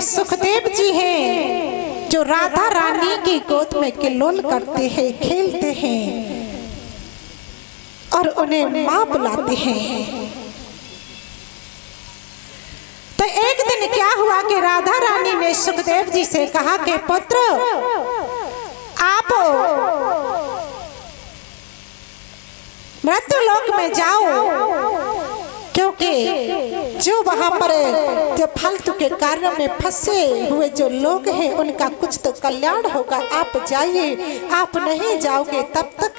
जो सुखदेव जी हैं, जो राधा रानी की गोद में किलोल करते हैं, खेलते हैं और उन्हें मां बुलाते हैं। तो एक दिन क्या हुआ कि राधा रानी ने सुखदेव जी से कहा कि पुत्र आप मृत्युलोक में जाओ, क्योंकि जो वहां पर जो फालतू के कार्यों में फंसे हुए जो लोग हैं उनका कुछ तो कल्याण होगा। आप जाइए, आप नहीं जाओगे तब तक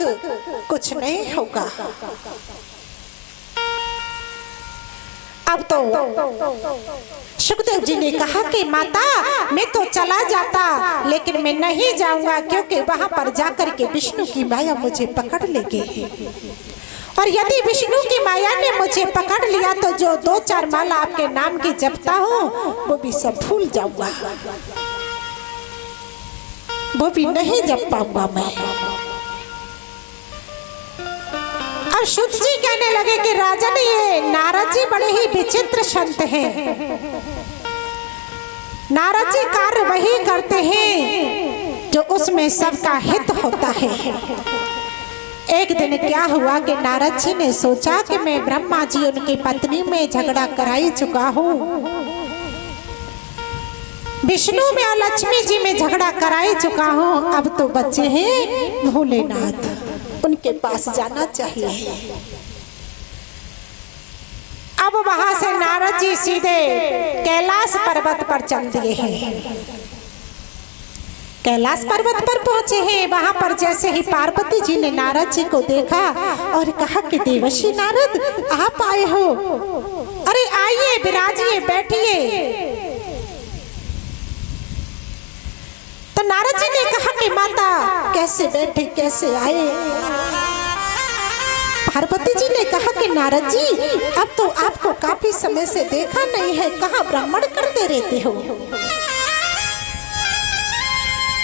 कुछ नहीं होगा। अब तो सुखदेव जी ने कहा कि माता मैं तो चला जाता, लेकिन मैं नहीं जाऊंगा, क्योंकि वहां पर जाकर के विष्णु की माया मुझे पकड़ लेगी, और यदि विष्णु की माया ने मुझे पकड़ लिया तो जो 2-4 माला आपके नाम की जपता हूँ वो भी सब भूल जाऊंगा, वो भी नहीं जप पाऊंगा मैं। अब शुद्ध जी कहने लगे कि राजन ये नारद जी बड़े ही विचित्र संत हैं। नारद जी कार्य वही करते हैं जो उसमें सबका हित होता है। एक दिन क्या हुआ कि नारद जी ने सोचा कि मैं ब्रह्मा जी उनकी पत्नी में झगड़ा कराई चुका हूँ, विष्णु में और लक्ष्मी जी में झगड़ा कराई चुका हूँ, अब तो बच्चे हैं भोलेनाथ, उनके पास जाना चाहिए। अब वहां से नारद जी सीधे कैलाश पर्वत पर चल दिए हैं। कैलाश पर्वत पर पहुंचे हैं। वहां पर जैसे ही पार्वती जी ने नारद जी को देखा और कहा कि देवर्षि नारद आप आए हो, अरे आइए विराजिए बैठिए। तो नारद जी ने कहा कि माता कैसे बैठे कैसे आए। पार्वती जी ने कहा कि नारद जी अब तो आपको काफी समय से देखा नहीं है, कहाँ भ्रमण करते रहते हो।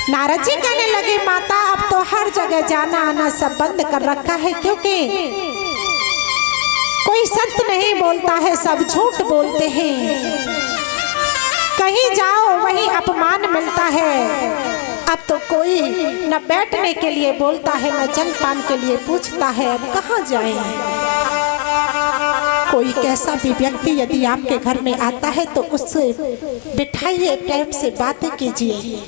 नारद जी कहने लगे माता अब तो हर जगह जाना आना सब बंद कर रखा है, क्योंकि कोई सत्य नहीं बोलता है, सब झूठ बोलते हैं। कहीं जाओ वहीं अपमान मिलता है। अब तो कोई न बैठने के लिए बोलता है न जलपान के लिए पूछता है, अब कहाँ जाए। कोई कैसा भी व्यक्ति यदि आपके घर में आता है तो उससे बिठाइए, प्रेम से बातें कीजिए।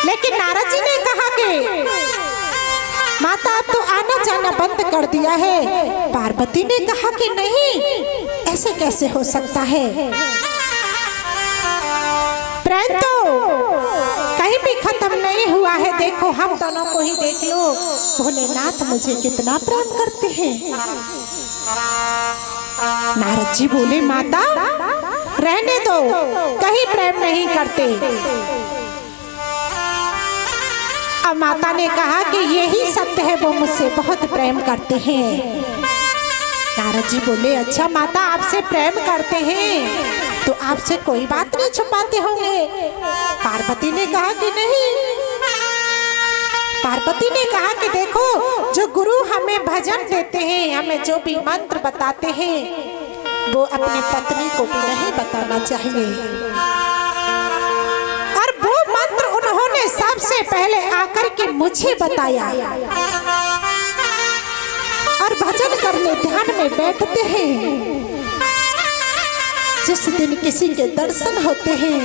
लेकिन नारद जी ने कहा कि माता अब तो आना जाना बंद कर दिया है। पार्वती ने कहा कि नहीं, ऐसे कैसे हो सकता है, प्रेम तो कहीं भी खत्म नहीं हुआ है। देखो हम दोनों को ही देख लो, भोलेनाथ मुझे कितना प्रेम करते हैं। नारद जी बोले माता रहने दो, कहीं प्रेम नहीं करते। अब माता ने कहा कि यही सत्य है, वो मुझसे बहुत प्रेम करते हैं। नारद जी बोले अच्छा माता आपसे प्रेम करते हैं तो आपसे कोई बात नहीं छुपाते होंगे। पार्वती ने कहा कि नहीं। पार्वती ने कहा कि देखो जो गुरु हमें भजन देते हैं, हमें जो भी मंत्र बताते हैं वो अपनी पत्नी को भी नहीं बताना चाहिए। और वो मंत्र उन्होंने सबसे पहले आकर के मुझे बताया। और भजन करने ध्यान में बैठते हैं, जिस दिन किसी के दर्शन होते हैं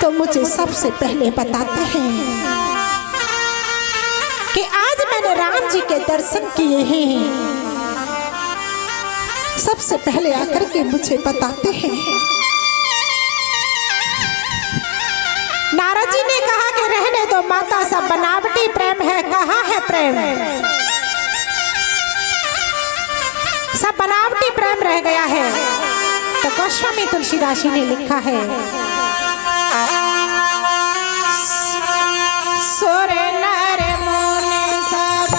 तो मुझे सबसे पहले बताते हैं कि आज मैंने राम जी के दर्शन किए हैं। सबसे पहले आकर के मुझे बताते हैं। नारद जी ने कहा कि रहने दो माता, सब बनावटी प्रेम है, कहाँ है प्रेम, सब बनावटी प्रेम रह गया है। तो गोस्वामी तुलसीदास ने लिखा है सोरे नर मोने सब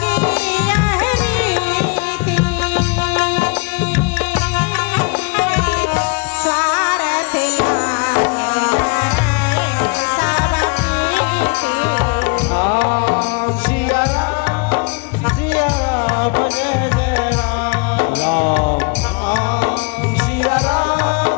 किया रीति, स्वार्थ सब प्रीति। सिया राम जय जय राम, राम सिया राम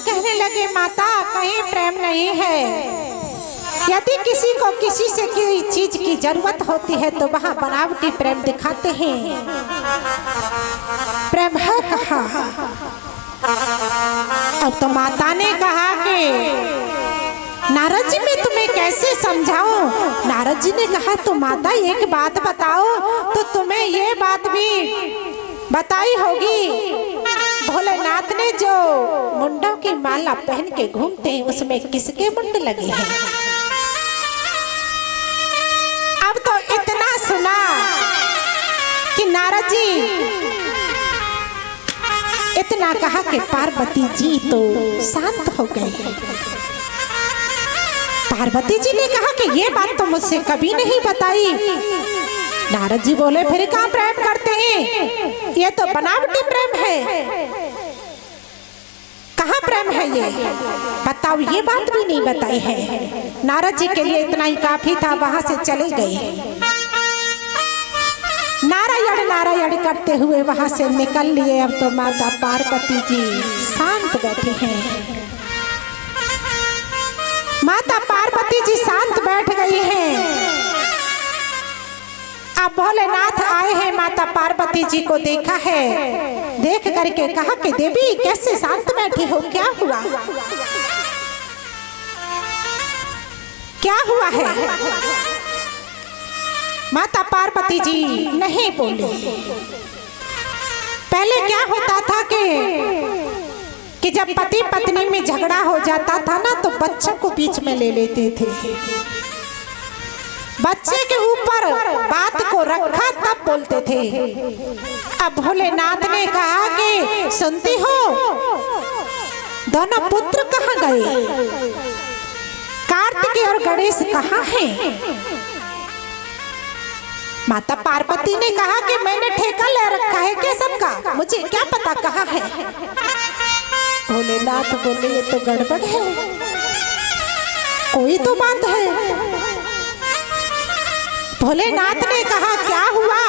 कहने लगे माता कहीं प्रेम नहीं है। यदि किसी को किसी से कोई चीज की जरूरत होती है तो वहाँ बनावटी प्रेम दिखाते हैं, प्रेम है कहाँ। अब तो माता ने कहा कि नारद जी मैं तुम्हें कैसे समझाऊं। नारद जी ने कहा तो माता एक बात बताओ, तो तुम्हें ये बात भी बताई होगी। भोलेनाथ ने जो मुंडों की माला पहन के घूमते हैं उसमें किसके मुंड लगे हैं। अब तो इतना सुना कि नारद जी इतना कहा कि पार्वती जी तो शांत हो गए। पार्वती जी ने कहा कि ये बात तो मुझसे कभी नहीं बताई। नारद जी बोले फिर कहाँ प्रेम करते हैं, ये तो बनावटी प्रेम है। कहाँ प्रेम है ये बताओ, ये बात भी नहीं बताई है। नारद जी के लिए इतना ही काफी था, वहां से चले गए। नारायण नारायण करते हुए वहां से निकल लिए। अब तो माता पार्वती जी शांत बैठी हैं। माता पार्वती जी शांत बैठ गई हैं। अब भोलेनाथ आए हैं, माता पार्वती जी को देखा है, देख करके कहा कि देवी कैसे शांत बैठी हो, क्या हुआ, क्या हुआ है। माता पार्वती जी नहीं बोली। पहले क्या होता था कि जब पति पत्नी में झगड़ा हो जाता था ना तो बच्चों को बीच में ले लेते थे। बच्चे के ऊपर बात को रखा तब बोलते थे। अब भोलेनाथ ने कहा कि सुनती हो दोनों पुत्र कहाँ गए, कार्तिकेय और गणेश कहाँ हैं। माता पार्वती ने कहा कि मैंने ठेका ले रखा है क्या सबका, मुझे क्या पता कहाँ है। भोलेनाथ बोले ये तो गड़बड़ है, कोई तो बात है। भोलेनाथ ने कहा क्या हुआ,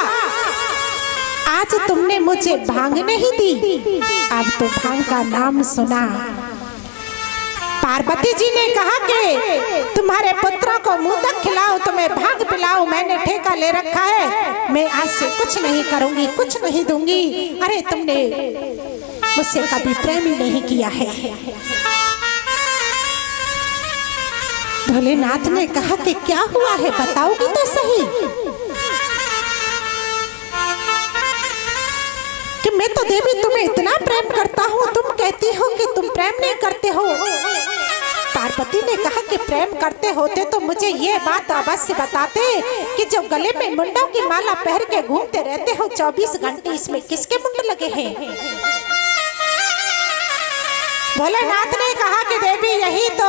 आज तुमने मुझे भांग नहीं दी, अब तो भांग का नाम सुना। पार्वती जी ने कहा कि तुम्हारे पुत्रों को मुंह तक खिलाओ, तुम्हें भांग पिलाओ, मैंने ठेका ले रखा है, मैं आज से कुछ नहीं करूंगी, कुछ नहीं दूंगी। अरे तुमने मुझसे कभी प्रेम ही नहीं किया है। भोलेनाथ ने कहा कि क्या हुआ है बताओगी तो सही, कि मैं तो देवी तुम्हें इतना प्रेम करता हूँ, तुम कहती हो कि तुम प्रेम नहीं करते हो। पार्वती ने कहा कि प्रेम करते होते तो मुझे ये बात अवश्य बताते कि जो गले में मुंडों की माला पहन के घूमते रहते हो 24 घंटे, इसमें किसके मुंड लगे हैं। भोलेनाथ ने कहा कि देवी यही तो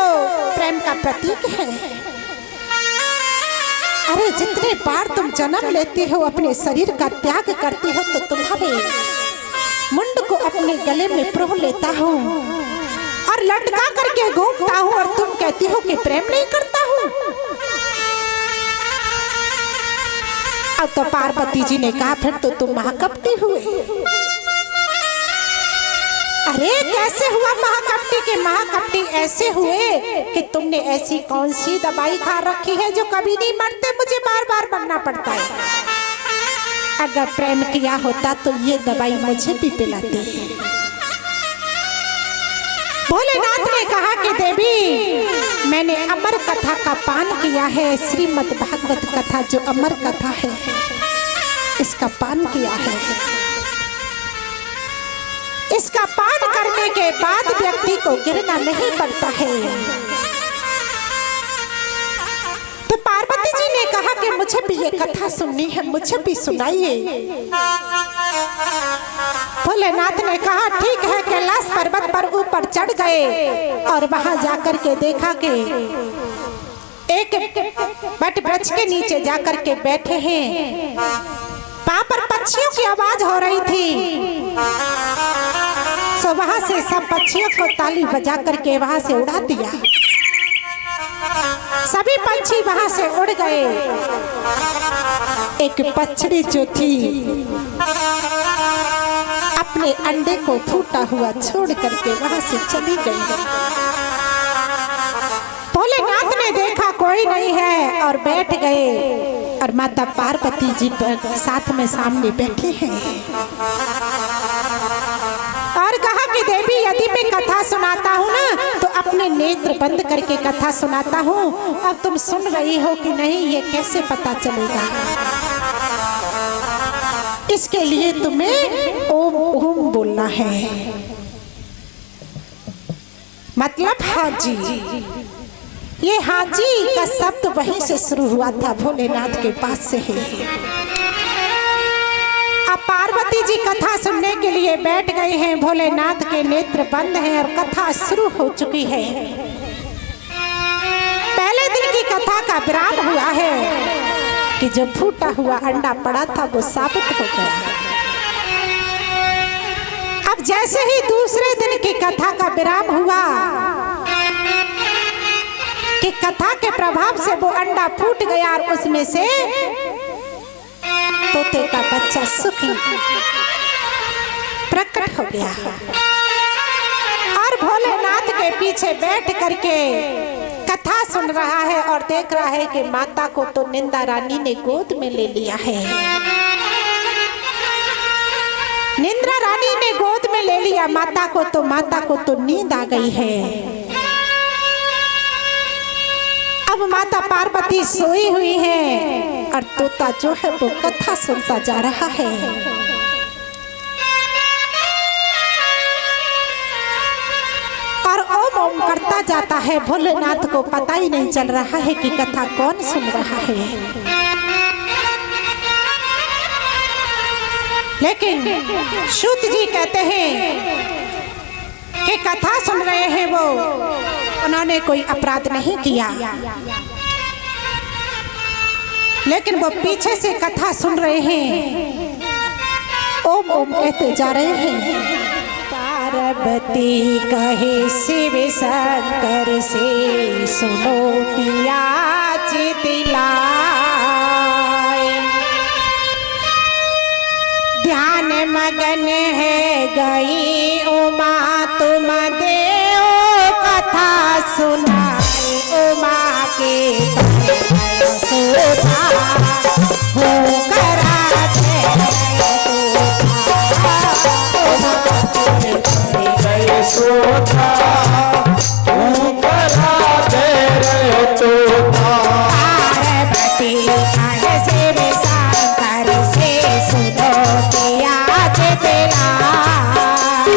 प्रेम का प्रतीक है। अरे जितने बार तुम जन्म लेते हो, अपने शरीर का त्याग करते हो, तो तुम्हारे मुंड को अपने गले में प्रोह लेता हूँ और लटका करके घूमता हूँ, और तुम कहती हो कि प्रेम नहीं करता हूँ। अब तो पार्वती जी ने कहा फिर तो तुम महाकपटी हुए। अरे कैसे हुआ महाकपटी के, महाकपटी ऐसे हुए कि तुमने ऐसी कौन सी दवाई खा रखी है जो कभी नहीं मरते, मुझे बार बार मरना पड़ता है। अगर प्रेम किया होता तो ये दवाई मुझे भी पिलाते। भोलेनाथ ने कहा कि देवी मैंने अमर कथा का पान किया है, श्रीमद् भागवत कथा जो अमर कथा है इसका पान किया है। इसका पान करने के बाद व्यक्ति को गिरना नहीं पड़ता है। तो पार्वती जी ने कहा कि मुझे भी ये कथा सुननी है, मुझे भी सुनाइए। भोलेनाथ ने कहा ठीक है। कैलाश पर्वत पर ऊपर चढ़ गए और वहां जाकर के देखा कि एक वट वृक्ष के नीचे जाकर के बैठे हैं। वहां पर पक्षियों की आवाज हो रही थी, तो वहां से सब पक्षियों को ताली बजा करके वहां से उड़ा दिया। सभी पंछी वहां से उड़ गए। एक पक्षी जो थी अपने अंडे को फूटा हुआ छोड़ करके वहां से चली गई। भोलेनाथ ने देखा कोई नहीं है और बैठ गए, और माता पार्वती जी साथ में सामने बैठी हैं और कहा कि देवी यदि मैं कथा सुनाता हूँ ना तो अपने नेत्र बंद करके कथा सुनाता हूँ। अब तुम सुन रही हो कि नहीं ये कैसे पता चलेगा? इसके लिए तुम्हें ओम ओम बोलना है, मतलब हाजी। ये हाजी का शब्द वहीं से शुरू हुआ था, भोलेनाथ के पास से है। अब पार्वती जी कथा सुनने के लिए बैठ गए हैं, भोलेनाथ के नेत्र बंद हैं और कथा शुरू हो चुकी है। पहले दिन की कथा का विराम हुआ है कि जो फूटा हुआ अंडा पड़ा था वो साबित हो गया। अब जैसे ही दूसरे दिन की कथा का विराम हुआ कि कथा के प्रभाव से वो अंडा फूट गया और उसमें से तोते का बच्चा सुखी प्रकट हो गया और भोलेनाथ के पीछे बैठ करके कथा सुन रहा है और देख रहा है कि माता को तो निंदा रानी ने गोद में ले लिया है। निंद्रा रानी ने गोद में ले लिया माता को तो नींद आ गई है। अब माता पार्वती सोई हुई है और तोता जो है वो कथा सुनता जा रहा है। और ओम ओम करता जाता है। भोलेनाथ को पता ही नहीं चल रहा है कि कथा कौन सुन रहा है। लेकिन सूत जी कहते हैं कि कथा सुन रहे हैं वो, उन्होंने कोई अपराध नहीं किया, लेकिन वो पीछे से कथा सुन रहे हैं, ओम ओम कहते जा रहे हैं। पार्वती कहे शिव शंकर से सुनो पिया चितिलाए, ध्यान मगन है गई उमा तुम देओ कथा सुनाए, उमा के सोता हो करा सोता तू करा दे रे तोता। पार्वती कहे शिव शंकर से सुनो पिया चितिलाए,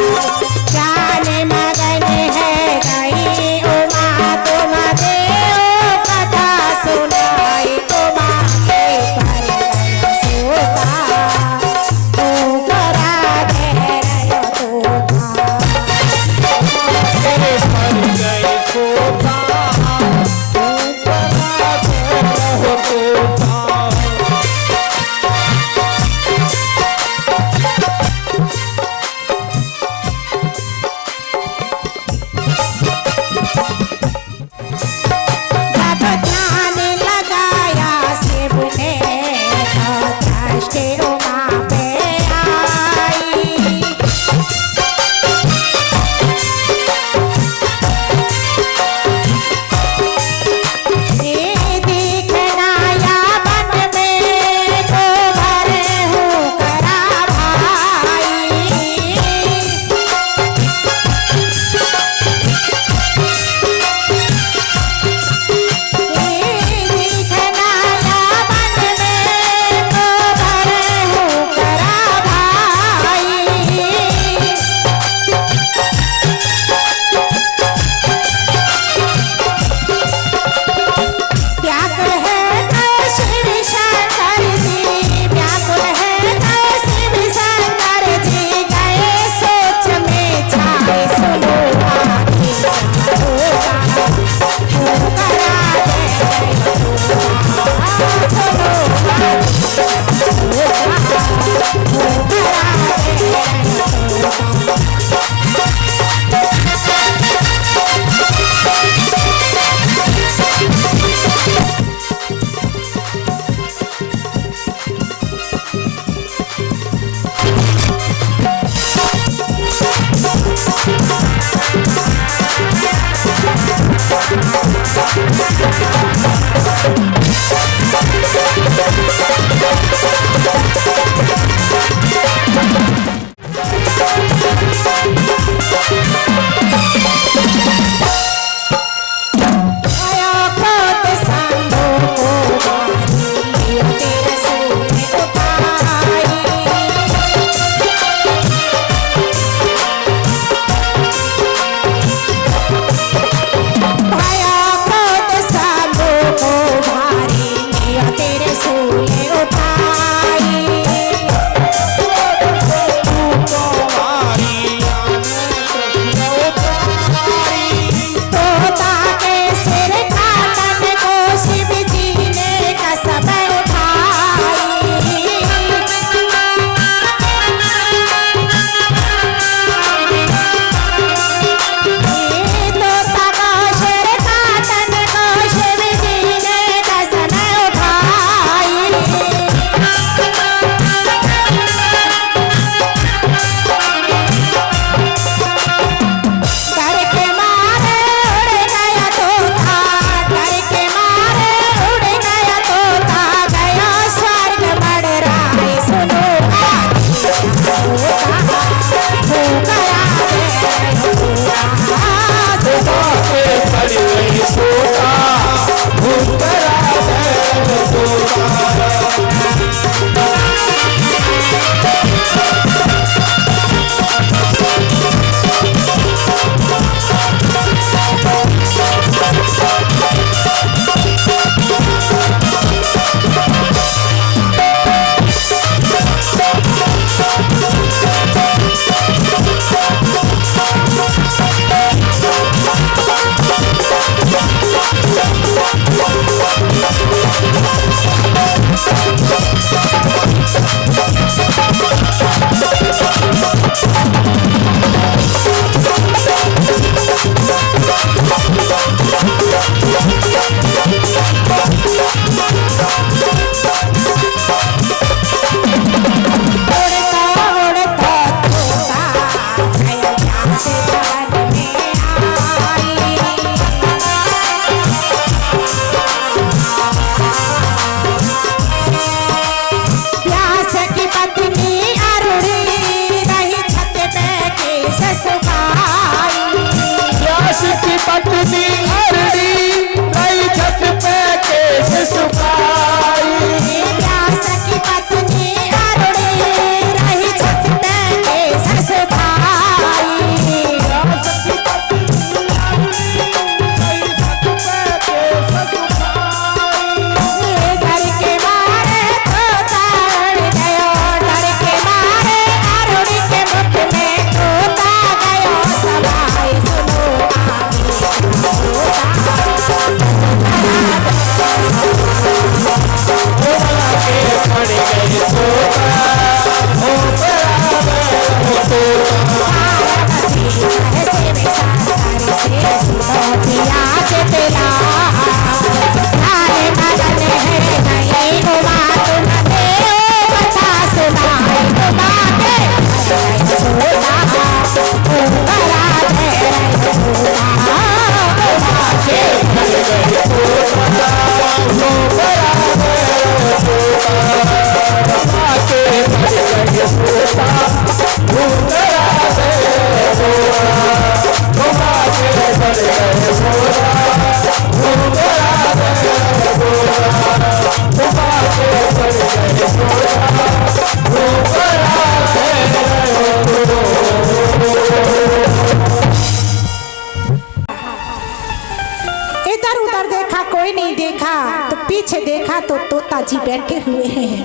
पीछे देखा तो तोता जी बैठे हुए हैं।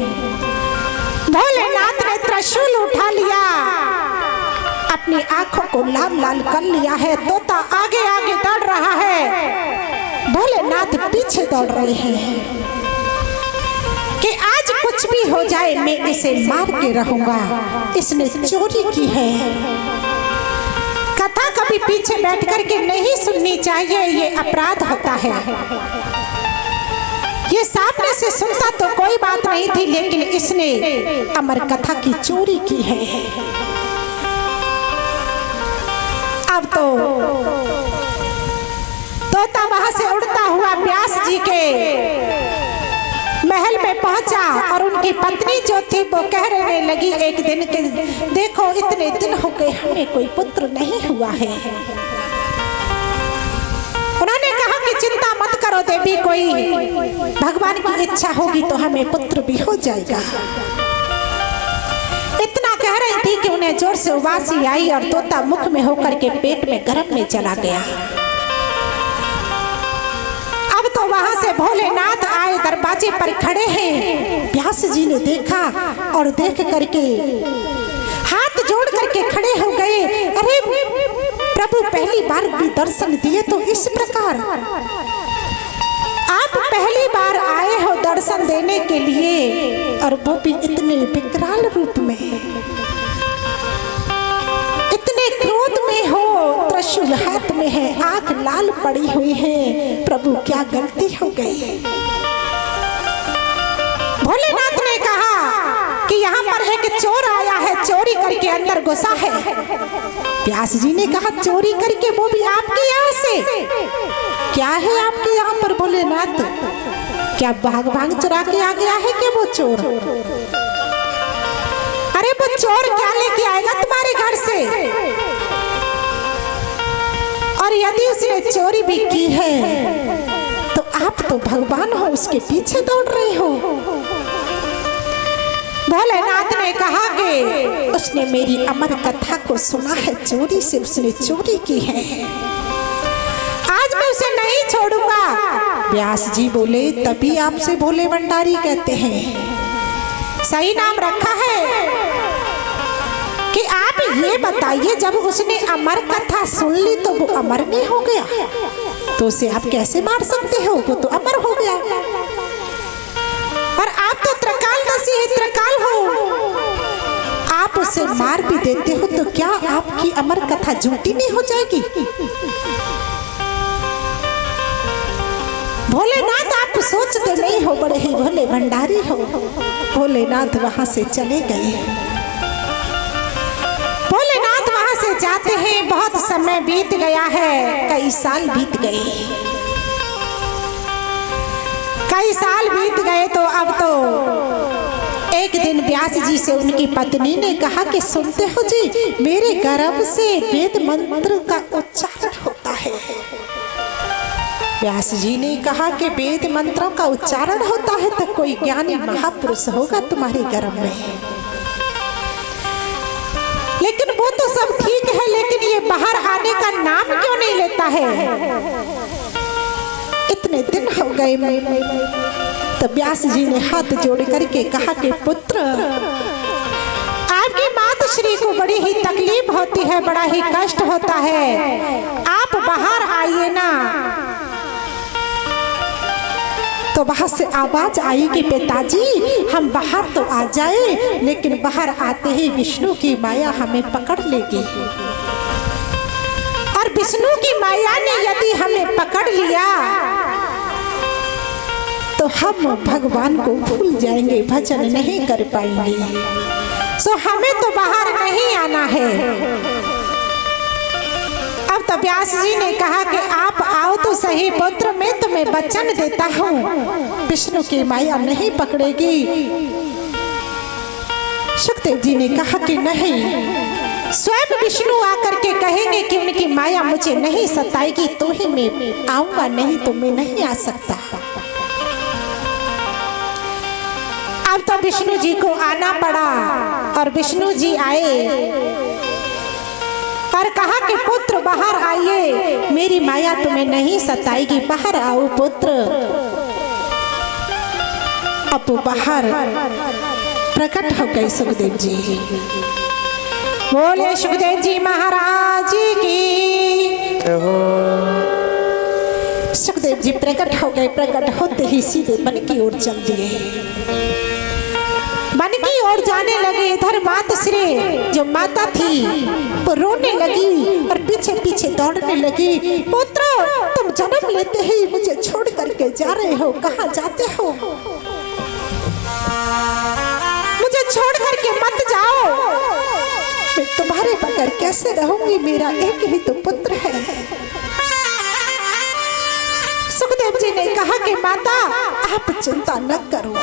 भोलेनाथ ने त्रिशूल उठा लिया, अपनी आंखों को लाल लाल कर लिया है। तोता आगे आगे दौड़ रहा है, भोलेनाथ पीछे दौड़ रहे हैं कि आज कुछ भी हो जाए मैं इसे मार के रहूंगा, इसने चोरी की है। कथा कभी पीछे बैठ कर के नहीं सुननी चाहिए, ये अपराध होता है। ये सामने से सुनता तो कोई बात नहीं थी, लेकिन इसने अमर कथा की चोरी की है। अब तो तोता वहां से उड़ता हुआ व्यास जी के महल में पहुंचा और उनकी पत्नी जो थी वो कह रहने लगी एक दिन के, देखो इतने दिन हो गए हमें कोई पुत्र नहीं हुआ है। उन्होंने कहा कि चिंता मत करो देवी, कोई भगवान की इच्छा होगी तो हमें पुत्र भी हो जाएगा। इतना कह रही थी कि उन्हें जोर से उबासी आई और तोता मुख में होकर के पेट में गर्भ में चला गया। अब तो वहां से भोलेनाथ आए, दरवाजे पर खड़े हैं। व्यास जी ने देखा और देख करके हाथ जोड़ करके खड़े हो गए। अरे प्रभु पहली बार भी दर्शन दिए तो इस प्रकार, आप पहली बार आए हो दर्शन देने के लिए और वो भी इतने विकराल रूप में, इतने क्रोध में हो, त्रिशूल हाथ में है, आंख लाल पड़ी हुई है। प्रभु क्या गलती हो गई। भोलेनाथ ने कहा कि यहाँ पर एक चोर आया है, चोरी करके अंदर घुसा है। व्यास जी ने कहा चोरी करके, वो भी आपके यहाँ से? क्या है आपके यहाँ पर भोलेनाथ? क्या भाग चुरा के आ गया है क्या वो चोर? अरे वो चोर क्या लेके आएगा तुम्हारे घर से? और यदि उसने चोरी भी की है तो आप तो भगवान हो, उसके पीछे दौड़ रहे हो। भोलेनाथ ने कहा कि उसने मेरी अमर कथा को सुना है, चोरी से उसने चोरी की है, आज मैं उसे नहीं छोड़ूंगा। व्यास जी बोले तभी आपसे भोले भंडारी कहते हैं। सही नाम रखा है कि आप ये बताइए, जब उसने अमर कथा सुन ली तो वो अमर नहीं हो गया, तो उसे आप कैसे मार सकते हो? वो तो अमर हो गया। और आप तो त्रिकालदर्शी है, त्रिकाल हो, आप उसे मार भी देते हो तो क्या आपकी अमर कथा झूठी नहीं हो जाएगी? भोलेनाथ आप सोचते नहीं हो, बड़े ही भोले भंडारी हो। भोलेनाथ वहां से चले गए। भोलेनाथ वहां से जाते हैं, बहुत समय बीत गया है, कई साल बीत गए। कई साल बीत गए तो अब तो एक दिन व्यास जी से उनकी पत्नी ने कहा कि सुनते हो जी, मेरे गर्भ से वेद मंत्र का उच्चारण होता है। व्यास जी ने कहा कि वेद मंत्रों का उच्चारण होता है तो कोई ज्ञानी महापुरुष होगा तुम्हारे गर्भ में। लेकिन वो तो सब ठीक है, लेकिन ये बाहर आने का नाम क्यों नहीं लेता है? इतने दिन हो गए। तो व्यास जी ने हाथ जोड़ करके कहा कि पुत्र, आपकी मातश्री को बड़ी ही तकलीफ होती है, बड़ा ही कष्ट होता है, आप बाहर आइए ना। तो वहां से आवाज आई कि पिताजी हम बाहर तो आ जाए, लेकिन बाहर आते ही विष्णु की माया हमें पकड़ लेगी, और विष्णु की माया ने यदि हमें पकड़ लिया तो हम भगवान को भूल जाएंगे, भजन नहीं कर पाएंगे। सो हमें तो बाहर नहीं आना है। अब तो व्यास जी ने कहा कि आप आओ तो सही पुत्र, मैं तुम्हें वचन देता हूँ विष्णु की माया नहीं पकड़ेगी। सुखदेव जी ने कहा कि नहीं, स्वयं विष्णु आकर के कहेंगे कि उनकी माया मुझे नहीं सताएगी तो ही मैं आऊंगा, नहीं तो मैं नहीं आ सकता। अब तो विष्णु जी को आना पड़ा और विष्णु जी आए और कहा कि पुत्र बाहर आइए, मेरी माया तुम्हें नहीं सताएगी, बाहर आओ पुत्र। अब बाहर प्रकट हो गए सुखदेव जी। बोले सुखदेव जी महाराज की। सुखदेव जी प्रकट हो गए। प्रकट होते ही सीधे वन की ओर चल दिए। वन की ओर जाने लगे। इधर मातश्री जो माता थी वो रोने लगी और पीछे पीछे दौड़ने लगी। पुत्र, तुम जन्म लेते ही मुझे छोड़ करके जा रहे हो, कहाँ जाते हो? मुझे छोड़ करके मत जाओ, मैं तुम्हारे बगैर कैसे रहूंगी? मेरा एक ही तो पुत्र है। सुखदेव जी जी ने कहा कि माता आप चिंता न करो,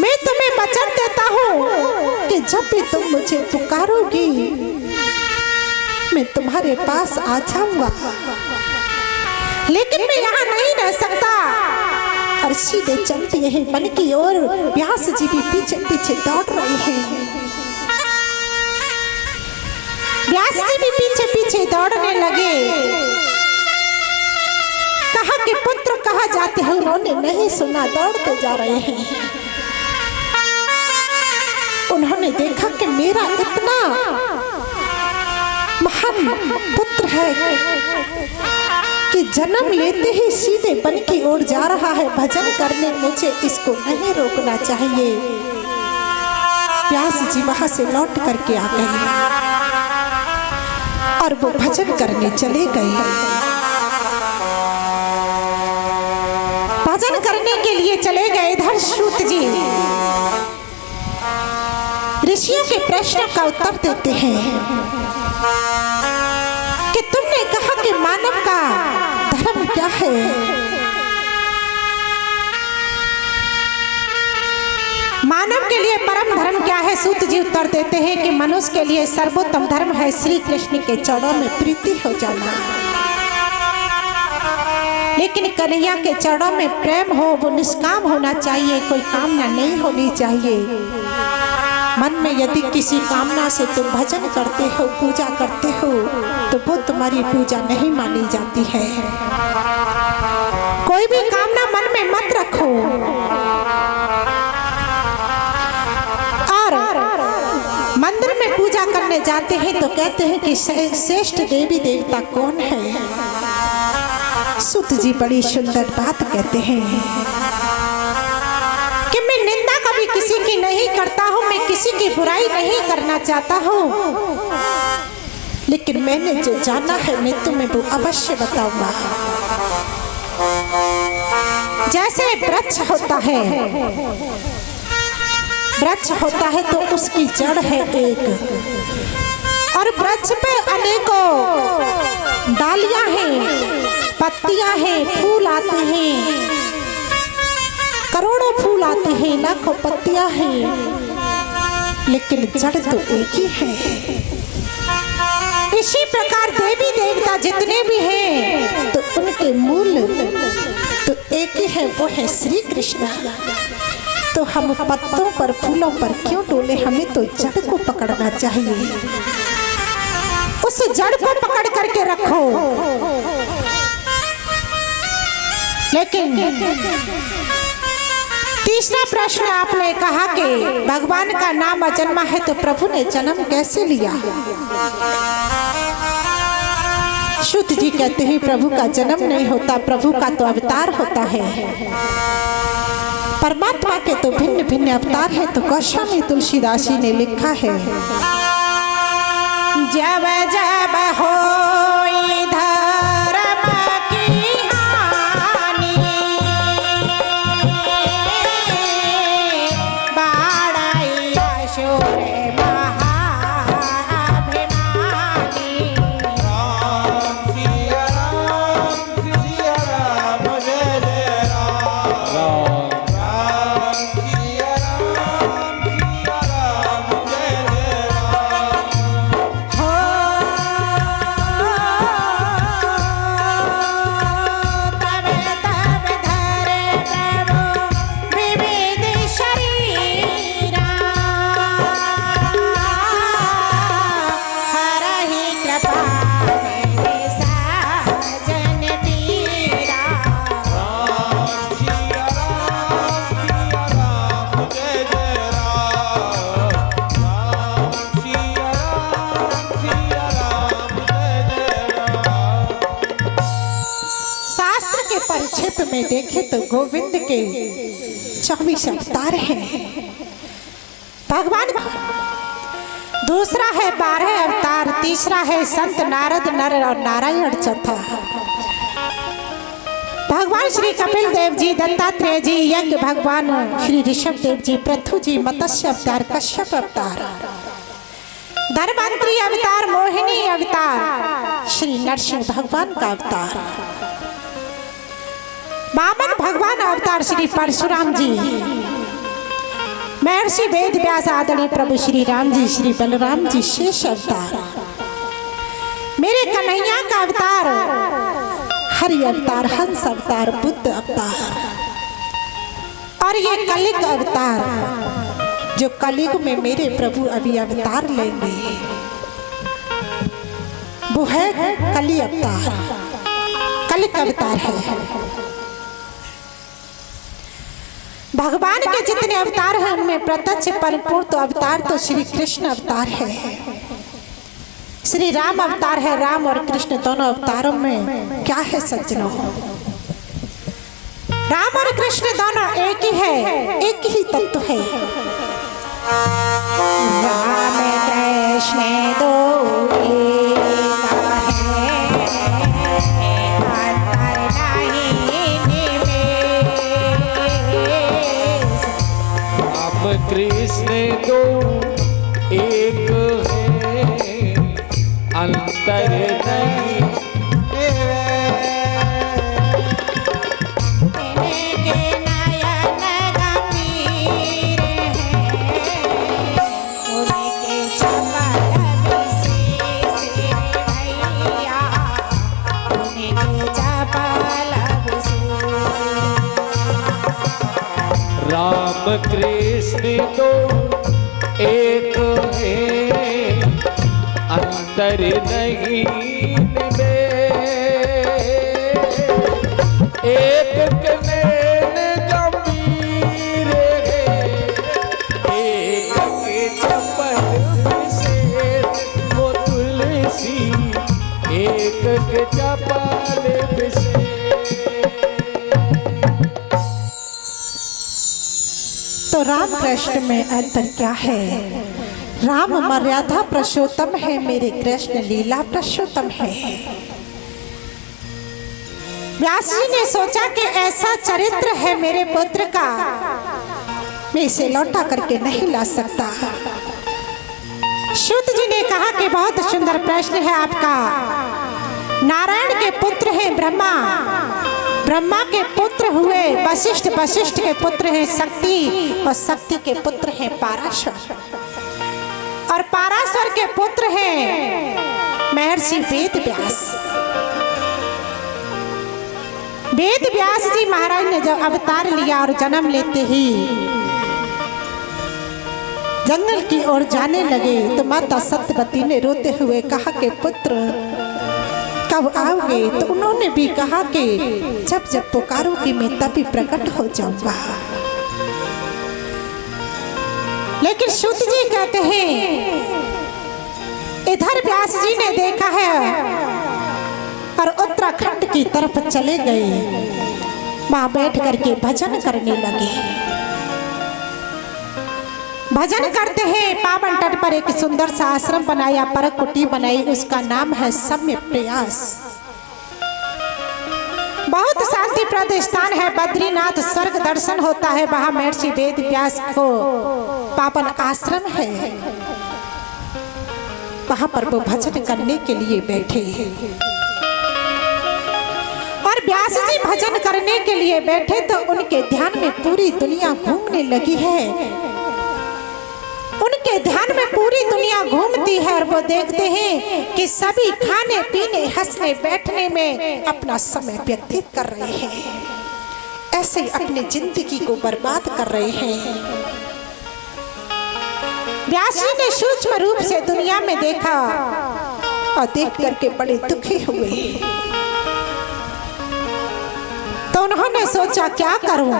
मैं तुम्हें वचन देता हूँ कि जब भी तुम मुझे पुकारोगी मैं तुम्हारे पास आ जाऊंगा, लेकिन मैं यहाँ नहीं रह सकता। और सीधे चलते हैं वन की ओर। व्यास जी भी पीछे पीछे दौड़ रहे हैं। व्यास जी भी पीछे पीछे दौड़ने लगे। कहा कि पुत्र कहाँ जाते हैं, उन्होंने नहीं सुना, दौड़ते जा रहे हैं। उन्होंने देखा कि मेरा इतना महान पुत्र है कि जन्म लेते ही सीधे वन की ओर जा रहा है भजन करने, मुझे इसको नहीं रोकना चाहिए। व्यास जी वहां से लौट करके आ गए और वो भजन करने चले गए। भजन करने के लिए चले गए। इधर सूत जी ऋषियों के प्रश्न का उत्तर देते हैं कि तुमने कहा कि मानव का धर्म क्या है। मानव के लिए परम धर्म क्या है। सूत जी उत्तर देते हैं कि मनुष्य के लिए सर्वोत्तम धर्म है श्री कृष्ण के चरणों में प्रीति हो जाना। लेकिन कन्हैया के चरणों में प्रेम हो, वो निष्काम होना चाहिए, कोई कामना नहीं होनी चाहिए। मन में यदि किसी कामना से तुम भजन करते हो, पूजा करते हो, तो वो तुम्हारी पूजा नहीं मानी जाती है। कोई भी कामना मन में मत रखो। और मंदिर में पूजा करने जाते हैं तो कहते हैं कि श्रेष्ठ देवी देवता कौन है। सूत जी बड़ी सुंदर बात कहते हैं कि मैं निंदा कभी किसी की नहीं करता हूँ, मैं किसी की बुराई नहीं करना चाहता हूँ, लेकिन मैंने जो जाना है मैं तुम्हें वो अवश्य बताऊंगा। जैसे वृक्ष होता है तो उसकी जड़ है एक, और वृक्ष पे अनेकों डालियां हैं, पत्तियां हैं, फूल आते हैं, करोड़ों फूल आते हैं, लाखों पत्तियां हैं, लेकिन जड़ तो एक ही है। इसी प्रकार देवी देवता जितने भी हैं तो उनके मूल तो एक ही है, वो है श्री कृष्ण। तो हम पत्तों पर फूलों पर क्यों डोले, हमें तो जड़ को पकड़ना चाहिए। उस जड़ को पकड़ करके रखो। लेकिन तीसरा प्रश्न आपने कहा कि भगवान का नाम अजन्मा है तो प्रभु ने जन्म कैसे लिया। सूत जी कहते हैं प्रभु का जन्म नहीं होता, प्रभु का तो अवतार होता है। परमात्मा के तो भिन्न भिन्न अवतार है। तो गोस्वामी तुलसीदास जी ने लिखा है, जब जब हो में देखे तो गोविंद के 24 अवतार हैं। भगवान दूसरा है 12 अवतार, तीसरा है संत नारद नर और नारायण चौथा। भगवान श्री कपिल देव जी, दत्तात्रेय जी, यज्ञ भगवान श्री ऋषभ देव जी, पृथु जी, मत्स्य अवतार, कश्यप अवतार, धर्मांतरी अवतार, मोहिनी अवतार, श्री नरसिंह भगवान का अवतार। वामन भगवान अवतार श्री परशुराम जी, महर्षि वेद व्यास आदरणीय प्रभु श्री राम जी, श्री बलराम जी शेष अवतार, मेरे कन्हैया का अवतार हरि अवतार, हंस अवतार, बुद्ध अवतार, और ये कलिक अवतार जो कलियुग में मेरे प्रभु अभी अवतार लेंगे वो है कली अवतार, कलिक अवतार है। भगवान के जितने अवतार हैं उनमें प्रत्यक्ष परिपूर्ण तो अवतार तो श्री कृष्ण अवतार है, श्री राम अवतार है। राम और कृष्ण दोनों अवतारों में क्या है सज्जनों, राम और कृष्ण दोनों एक ही है, एक ही तत्व है। राम कृष्ण दो कृष्ण दो एक है, अंतर नहीं। राम कृष्ण दो एक है, अंतर नहीं निभे। एक के नैन गंभीर है, एक के चपल विशेष वो तुलसी, एक के चपल विशेष। तो राम कृष्ण में अंतर क्या है? राम मर्यादा पुरुषोत्तम है, मेरे कृष्ण लीला पुरुषोत्तम है। व्यास जी ने सोचा कि ऐसा चरित्र है मेरे पुत्र का, मैं इसे लौटा करके नहीं ला सकता। सूत जी ने कहा कि बहुत सुंदर प्रश्न है आपका। नारायण के पुत्र हैं ब्रह्मा, ब्रह्मा के पुत्र हुए वशिष्ठ, वशिष्ठ के पुत्र हैं शक्ति, और शक्ति के पुत्र हैं पाराशर, और पाराशर के पुत्र हैं महर्षि वेद व्यास। वेद व्यास जी महाराज ने जब अवतार लिया और जन्म लेते ही जंगल की ओर जाने लगे तो माता सत्यवती ने रोते हुए कहा कि पुत्र कब आओगे? तो उन्होंने भी कहा कि जब जब पुकारोगे मैं तभी प्रकट हो जाऊंगा। लेकिन सूत जी कहते हैं इधर व्यास जी ने देखा है और उत्तराखंड की तरफ चले गए, वहां बैठ करके भजन करने लगे। भजन करते हैं, पावन तट पर एक सुंदर सा आश्रम बनाया, परक कुटी बनाई, उसका नाम है सम्य प्रयास। बहुत शांतिप्रद स्थान है, बद्रीनाथ स्वर्ग दर्शन होता है, वहां महर्षि वेद व्यास को पावन आश्रम है, वहां पर वो भजन करने के लिए बैठे हैं। और व्यास जी भजन करने के लिए बैठे तो उनके ध्यान में पूरी दुनिया घूमने लगी है, उनके ध्यान में पूरी दुनिया घूमती है, और वो देखते हैं कि सभी खाने पीने हंसने बैठने में अपना समय व्यतीत कर रहे हैं, ऐसे ही अपनी जिंदगी को बर्बाद कर रहे हैं। व्यास जी ने सूक्ष्म रूप से दुनिया में देखा और देख करके बड़े दुखी हुए। तो उन्होंने सोचा क्या करूं?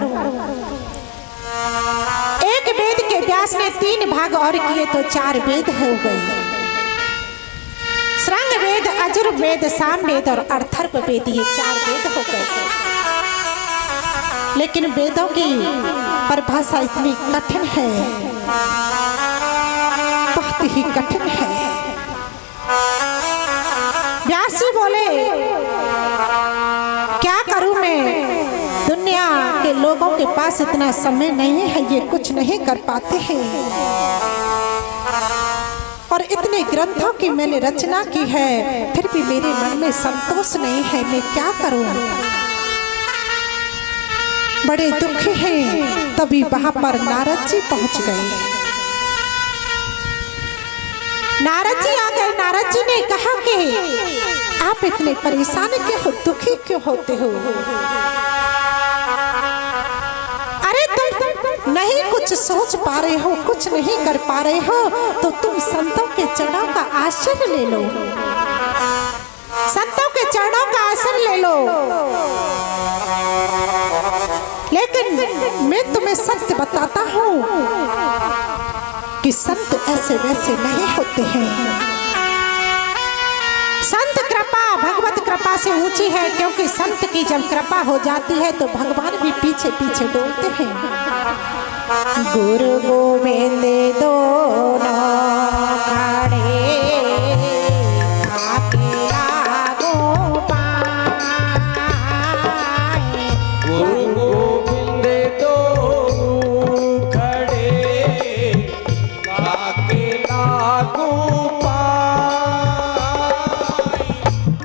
एक वेद के व्यास ने 3 भाग और किए तो 4 वेद हो गए। श्रृंग वेद, अजुर्वेद, सामवेद और अर्थर्व वेद, ये 4 वेद हो गए। लेकिन वेदों की परिभाषा इतनी कठिन है, बहुत ही कठिन है। व्यास जी बोले क्या करूं मैं, दुनिया के लोगों के पास इतना समय नहीं है, ये कुछ नहीं कर पाते हैं, और इतने ग्रंथों की मैंने रचना की है, फिर भी मेरे मन में संतोष नहीं है, मैं क्या करूं? बड़े दुखी हैं। तभी वहां पर नारद जी पहुंच गए। नारद जी आ गए। नारद जी ने कहा कि आप इतने परेशान क्यों हो, दुखी क्यों होते हो? अरे तुम नहीं कुछ सोच पा रहे हो, कुछ नहीं कर पा रहे हो, तो तुम संतों के चरणों का आश्रय ले लो। संतों के चरणों का आश्रय ले लो। लेकिन मैं तुम्हें सत्य बताता हूँ कि संत ऐसे वैसे नहीं होते हैं। संत कृपा भगवत कृपा से ऊंची है, क्योंकि संत की जब कृपा हो जाती है तो भगवान भी पीछे पीछे डोलते हैं। गुरु गोविंद दोनों खड़े आके लागो पाए। गुरु गोविंद दोनों खड़े आके लागो पाए।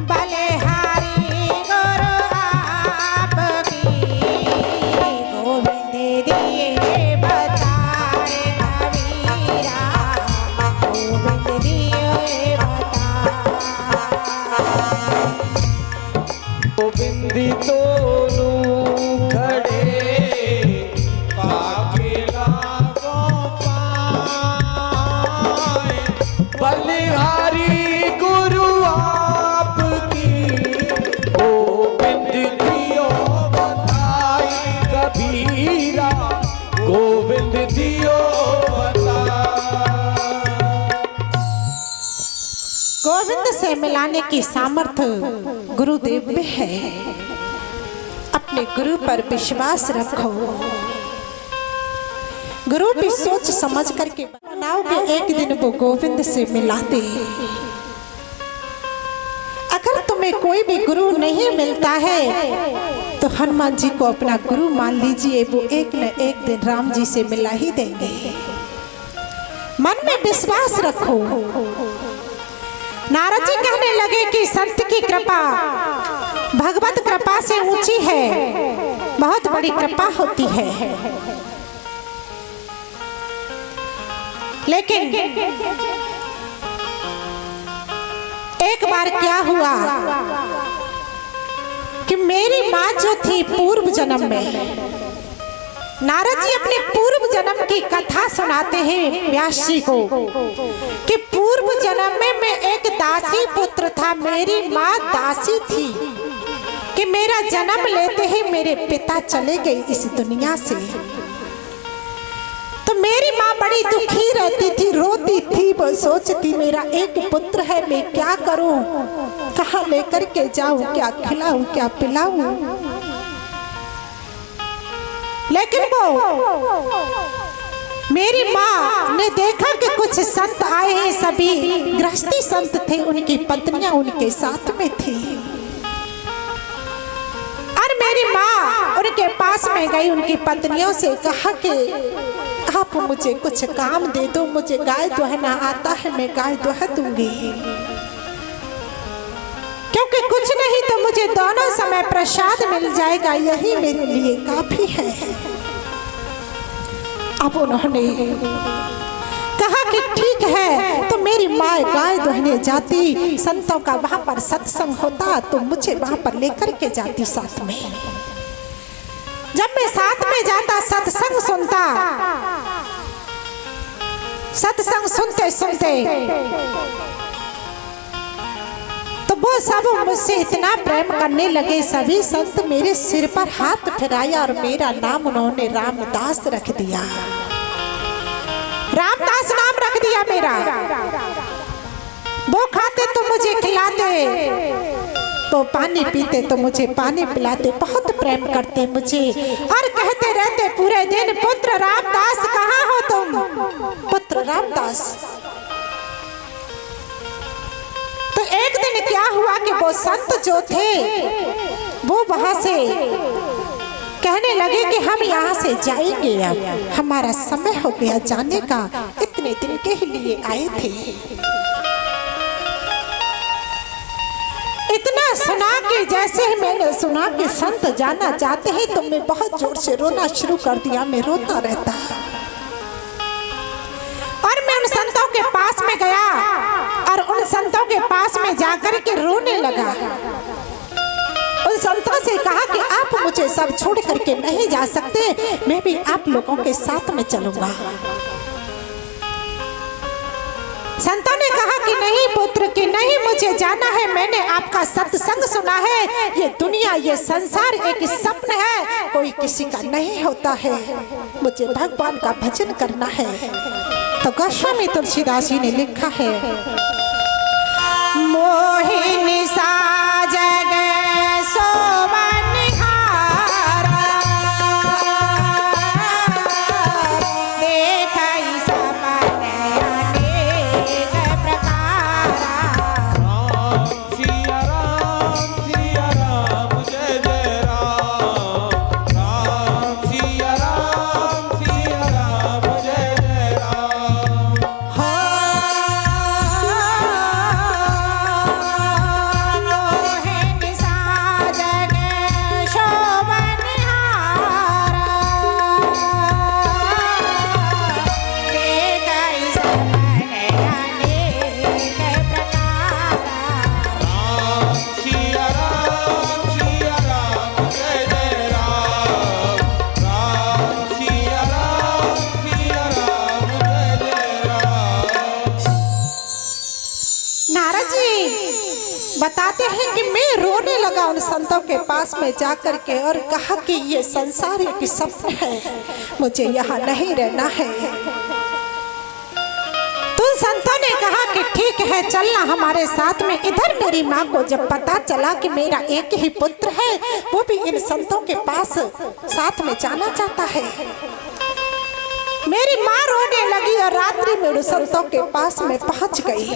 बलिहारी गुरु आपकी गोविंद दिए बताए कबीरा, गोविंद दिए बताए। गोविंद दोनों खड़े आके लागो पाए। बलिहारी गुरु आपकी गोविंद दियो बताए कबीरा, गोविंद दियो बताए। गोविंद से मिलाने की सामर्थ्य गुरुदेव में है। अपने गुरु पर विश्वास रखो। गुरु भी सोच समझ करके बनाओगे, एक दिन वो गोविंद से मिला दे। अगर तुम्हें कोई भी गुरु नहीं मिलता है तो हनुमान जी को अपना गुरु मान लीजिए, वो एक न एक दिन राम जी से मिला ही देंगे। मन में विश्वास रखो। नारद जी कहने लगे कि संत की कृपा भगवत कृपा से ऊंची है, बहुत बड़ी कृपा होती है। लेकिन एक बार क्या हुआ कि मेरी माँ जो थी पूर्व जन्म में, नारद जी अपने पूर्व जन्म की कथा सुनाते हैं व्यास जी को कि पूर्व जन्म में मैं एक दासी पुत्र था। मेरी माँ दासी थी कि मेरा जन्म लेते ही मेरे पिता चले गए इस दुनिया से। तो मेरी माँ बड़ी दुखी रहती थी, रोती थी। वो सोचती मेरा एक पुत्र है, मैं क्या करूं, कहाँ लेकर के जाऊं, क्या खिलाऊं, क्या पिलाऊं। लेकिन वो मेरी माँ ने देखा कि कुछ संत आए हैं, सभी गृहस्थी संत थे, उनकी पत्नियां उनके साथ में थी। और मेरी माँ उनके पास में गई, उनकी पत्नियों से कहा कि आप मुझे कुछ काम दे दो, मुझे गाय दुहना आता है, मैं गाय दुहा दूंगी, क्योंकि कुछ नहीं तो मुझे दोनों समय प्रसाद मिल जाएगा, यही मेरे लिए काफी है। अब उन्होंने कहा कि ठीक है, तो मेरी माँ गाय दुहने जाती, संतों का वहां पर सत्संग होता तो मुझे वहां पर लेकर के जाती साथ में। जब मैं साथ में जाता, सत्संग सुनता, सत्संग सुनते सुनते तो वो सब मुझसे इतना प्रेम करने लगे। सभी संत मेरे सिर पर हाथ फिराया और मेरा नाम उन्होंने रामदास रख दिया। रामदास नाम रख दिया मेरा। वो खाते तो मुझे खिलाते, तो पानी पीते तो मुझे पानी पिलाते, बहुत प्रेम करते मुझे और कहते रहते पूरे दिन, पुत्र रामदास कहाँ हो तुम, पुत्र रामदास। तो एक दिन क्या हुआ कि वो संत जो थे वो वहां से कहने लगे कि हम यहाँ से जाएंगे, अब हमारा समय हो गया जाने का, इतने दिन के लिए आए थे। इतना इतना सुना कि जैसे ही मैंने सुना कि संत जाना चाहते हैं तो मैं बहुत जोर से रोना शुरू कर दिया। मैं रोता रहता और मैं उन संतों के पास में गया और उन संतों के पास में जाकर के रोने लगा। उन संतों से कहा कि आप मुझे सब छोड़ करके नहीं जा सकते, मैं भी आप लोगों के साथ में चलूंगा। संतों ने कहा कि नहीं पुत्र, कि नहीं, मुझे जाना है। मैंने आपका सत्संग सुना है। ये दुनिया, ये संसार एक स्वप्न है, कोई किसी का नहीं होता है। मुझे भगवान का भजन करना है। तो गोस्वामी तुलसीदास जी ने लिखा है, मोहिनी साजग बताते हैं कि मैं रोने लगा उन संतों के पास में जाकर के और कहा कि ये संसार एक सपना है, मुझे यहाँ नहीं रहना है। तो उन संतों ने कहा कि ठीक है, चलना हमारे साथ में। इधर मेरी माँ को जब पता चला कि मेरा एक ही पुत्र है, वो भी इन संतों के पास साथ में जाना चाहता है, मेरी माँ रोने लगी और रात्रि में उन संतों के पास में पहुंच गई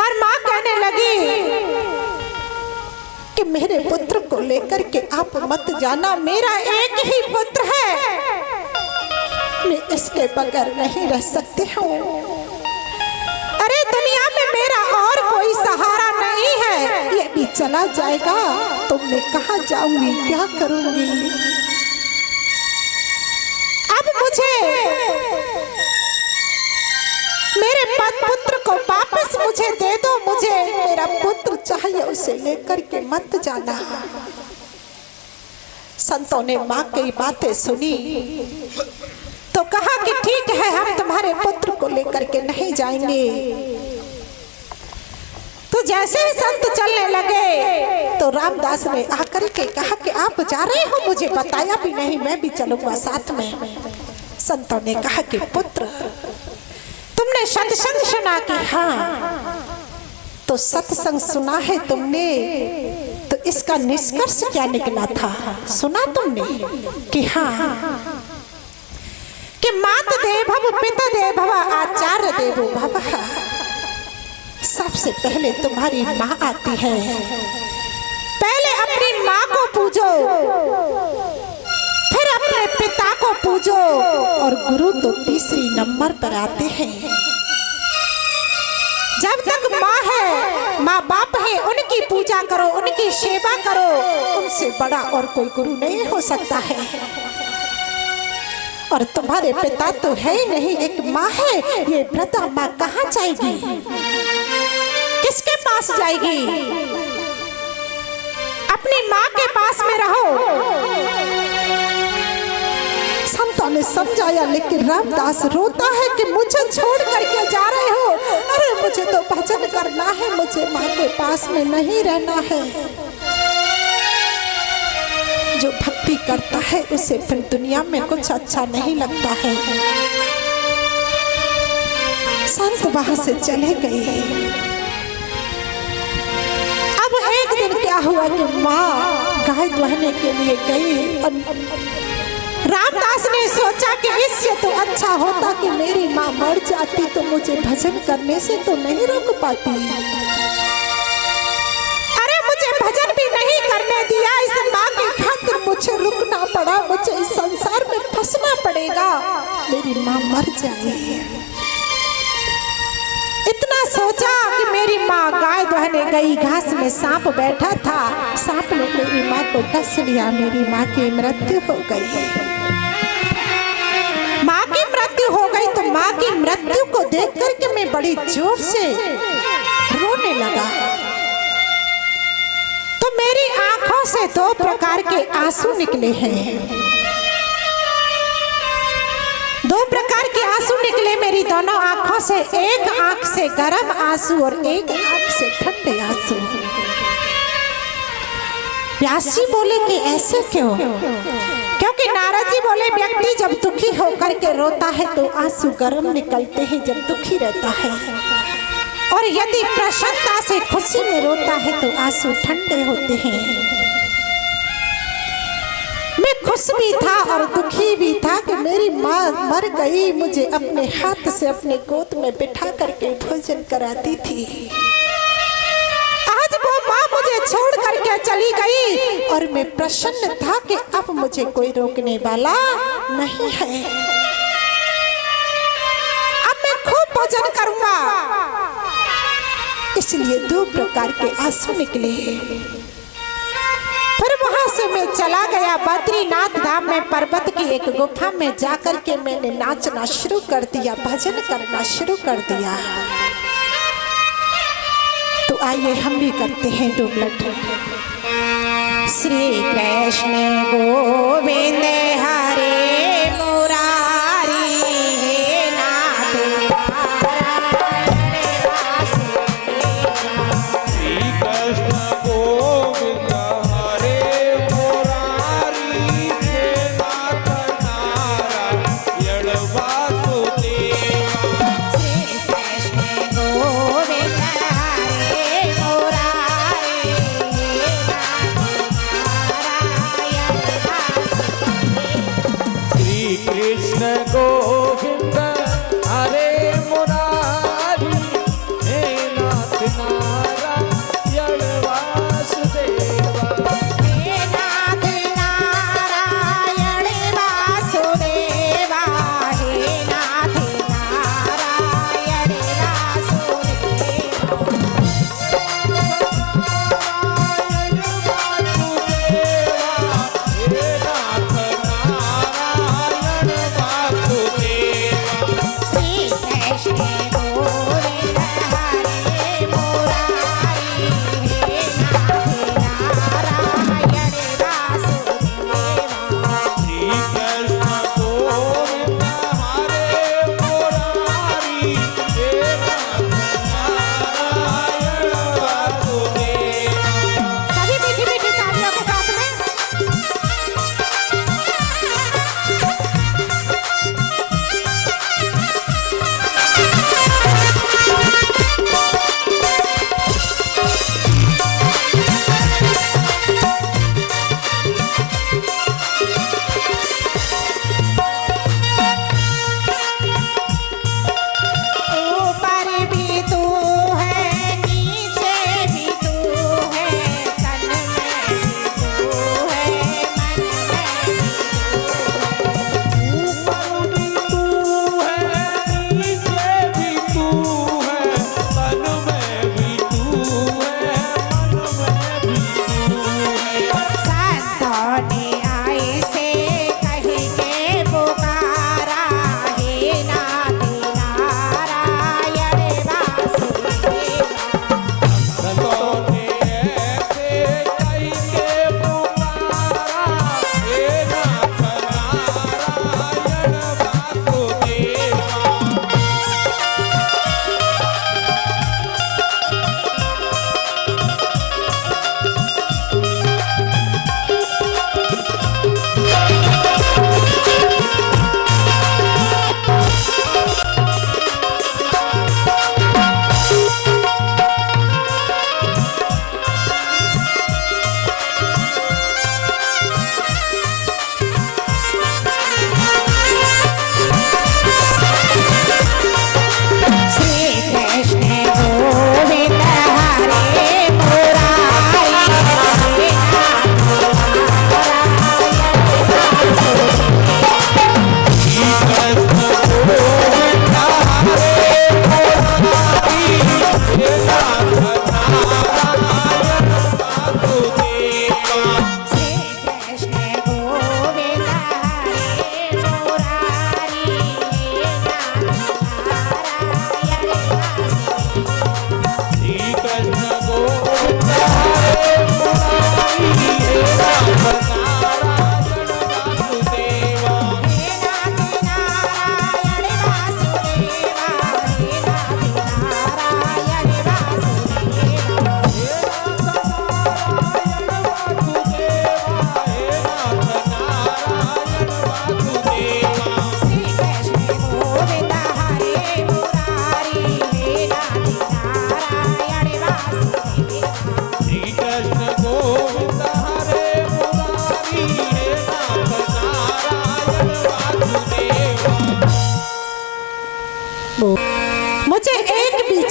और माँ कहने लगी कि मेरे पुत्र को लेकर के आप मत जाना, मेरा एक ही पुत्र है, मैं इसके बगैर नहीं रह सकती हूँ। अरे दुनिया में मेरा और कोई सहारा नहीं है, ये भी चला जाएगा तो मैं कहाँ जाऊंगी, क्या करूंगी। अब मुझे मेरे पुत्र को वापस मुझे दे दो, मुझे मेरा पुत्र चाहिए, उसे लेकर के मत जाना। संतों ने माँ की बातें सुनी तो कहा कि ठीक है, हम तुम्हारे पुत्र को लेकर के नहीं जाएंगे। तो जैसे ही संत चलने लगे तो रामदास ने आकर के कहा कि आप जा रहे हो, मुझे बताया भी नहीं, मैं भी चलूंगा साथ में। संतों ने कहा कि पुत्र, तुमने सत्संग सुना कि हाँ, तो सत्संग सुना है तुमने, तो इसका निष्कर्ष क्या निकला था, सुना तुमने कि हाँ, कि मात देवभव पिता देवभव आचार्य देवो भवः। सबसे पहले तुम्हारी माँ आती है, पहले अपनी माँ को पूजो, फिर अपने पिता को पूजो, और गुरु तो तीसरी नंबर पर आते हैं। जब तक माँ है, माँ बाप है, उनकी पूजा करो, उनकी सेवा करो, उनसे बड़ा और कोई गुरु नहीं हो सकता है। और तुम्हारे पिता तो है ही नहीं, एक माँ है, ये वृद्धा माँ कहाँ जाएगी, किसके पास जाएगी। अपनी माँ के पास में रहो। संतों ने समझाया, लेकिन रामदास रोता है कि मुझे छोड़ करके जा रहे हो। अरे मुझे तो भजन करना है, मुझे माँ के पास में नहीं रहना है। जो भक्ति करता है उसे फिर दुनिया में कुछ अच्छा नहीं लगता है। संत वहां से चले गए। अब एक दिन क्या हुआ कि माँ गाय दुहने के लिए गई और रामदास ने सोचा कि इससे तो अच्छा होता कि मेरी माँ मर जाती, तो मुझे भजन करने से तो नहीं रोक पाती। अरे मुझे भजन भी नहीं करने दिया, इस माँ की खातिर मुझे रुकना पड़ा, मुझे इस संसार में फंसना पड़ेगा, मेरी माँ मर जाए। इतना सोचा कि मेरी माँ गाय दुहने गई, घास में सांप बैठा था, सांप ने मेरी माँ को डस लिया, मेरी माँ की मृत्यु हो गई। माँ की मृत्यु हो गई तो माँ की मृत्यु को देख करके मैं बड़ी जोर से रोने लगा। तो मेरी आंखों से दो प्रकार के आंसू निकले हैं, दो प्रकार के आंसू निकले मेरी दोनों आंखों से, एक आंख से गर्म आंसू और एक आंख से ठंडे आंसू। व्यास जी बोले कि ऐसे क्यों? क्योंकि नारद जी बोले व्यक्ति जब दुखी होकर के रोता है तो आंसू गर्म निकलते हैं जब दुखी रहता है, और यदि प्रसन्नता से खुशी में रोता है तो आंसू ठंडे होते हैं। मैं खुश भी था और दुखी भी था कि मेरी माँ मर गई, मुझे अपने हाथ से अपने गोद में बिठा करके भोजन कराती थी। आज वो माँ मुझे छोड़ करके चली गई और मैं प्रसन्न था कि अब मुझे कोई रोकने वाला नहीं है, अब मैं खूब भोजन करूंगा। इसलिए दो प्रकार के आंसू निकले। फिर वहां से मैं चला गया बद्रीनाथ धाम में, पर्वत की एक गुफा में जाकर के मैंने नाचना शुरू कर दिया, भजन करना शुरू कर दिया। तो आइए हम भी करते हैं 2 मिनट। श्री कृष्ण गोविंद हरे मुरारी, नाथ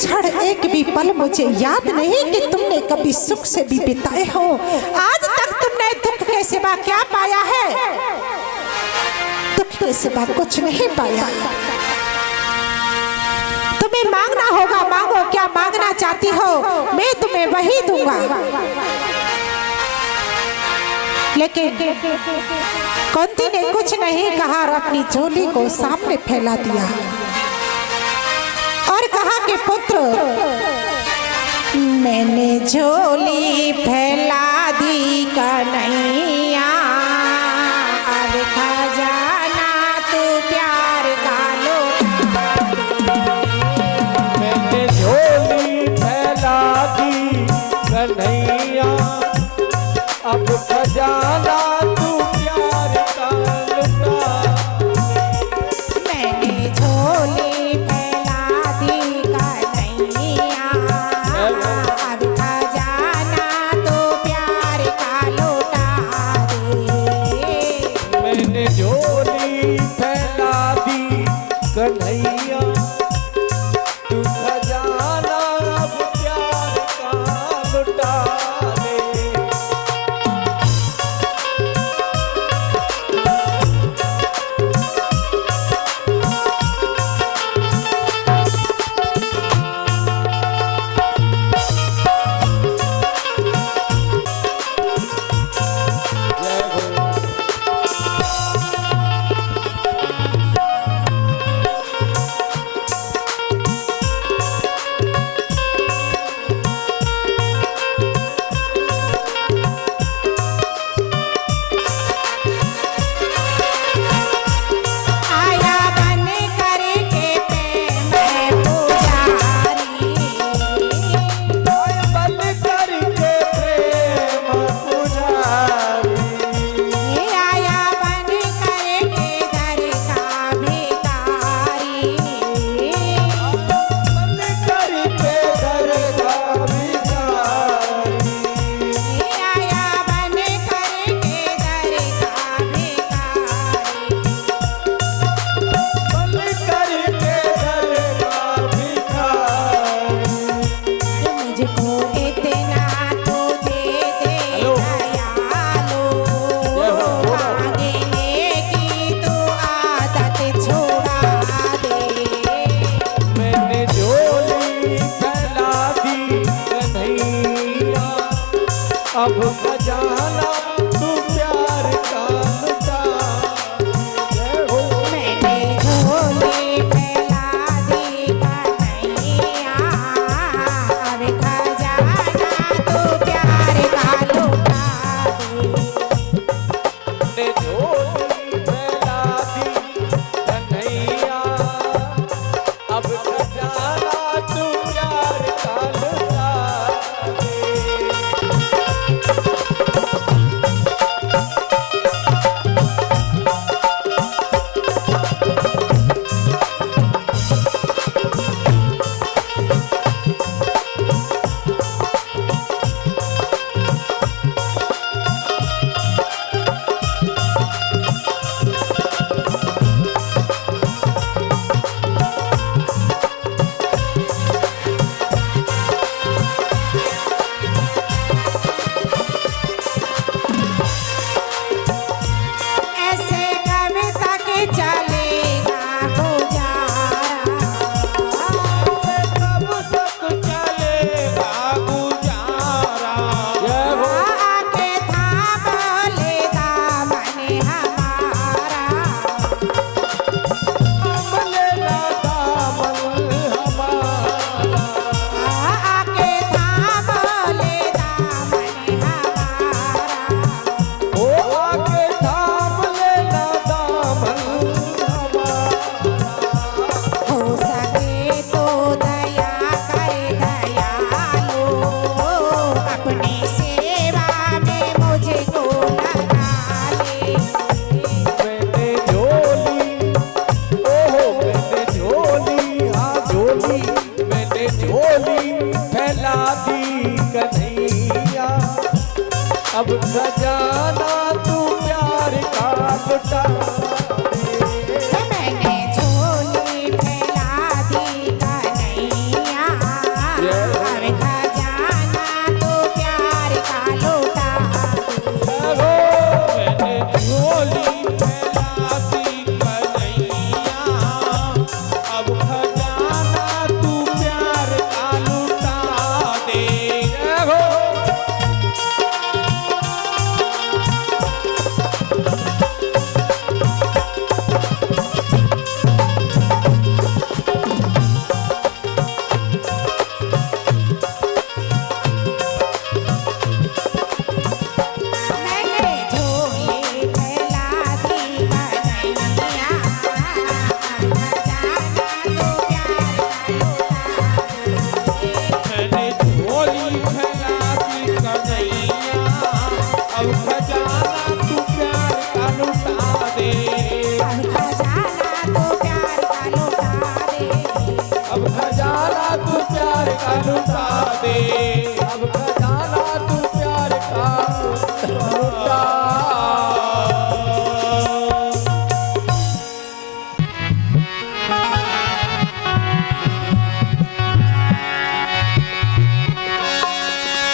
क्षण एक भी पल मुझे याद नहीं कि तुमने कभी सुख से भी बिताए हो। आज तक तुमने दुख के सिवा क्या पाया है? दुख के सिवा कुछ नहीं पाया। तुम्हें मांगना होगा, मांगो। क्या मांगना चाहती हो? मैं तुम्हें वही दूंगा। लेकिन कुंती ने कुछ नहीं कहा और अपनी झोली को सामने फैला दिया और कहा कि पुत्र, मैंने झोली फैला दी कन्हैया, अब खजाना तू प्यार का लौटा दे। मैंने झोली फैला दी कन्हैया, अब खजाना तू प्यार का लुटा। मैंने झोली फैला दी कन्हैया, अब खजाना तू प्यार का लौटा दे। मैंने झोली फैला दी कन्हैया, तू खजाना अब प्यार का लुटा दे। आया बन करके प्रेम पुजारी, बन करके प्रेम पुजारी, आया बन करके दर का भिखारी, बन करके दर का भिखारी, आया बन करके दर का भिखारी। बन करके दर का भिखारी। मुझको इतना तो दे दे हेलो। दयालु, जय हो, बोलो। मांगने की तू आदत छोड़ा दे। मैंने झोली फैला दी कन्हैया, अब खजाना तू प्यार का लुटा। जय हो। मैंने झोली फैला दी कन्हैया, अब खजाना तू प्यार का लौटा दे। मैंने झोली फैला दी कन्हैया, अब खजाना तू प्यार का लुटा दे।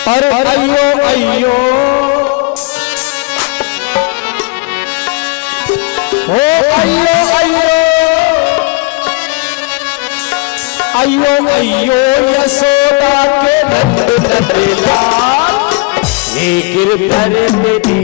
और अयो अयो ओ अयो अयो अयो अयो यशोदा के नंद नंदलाल ये गिरधर मेरी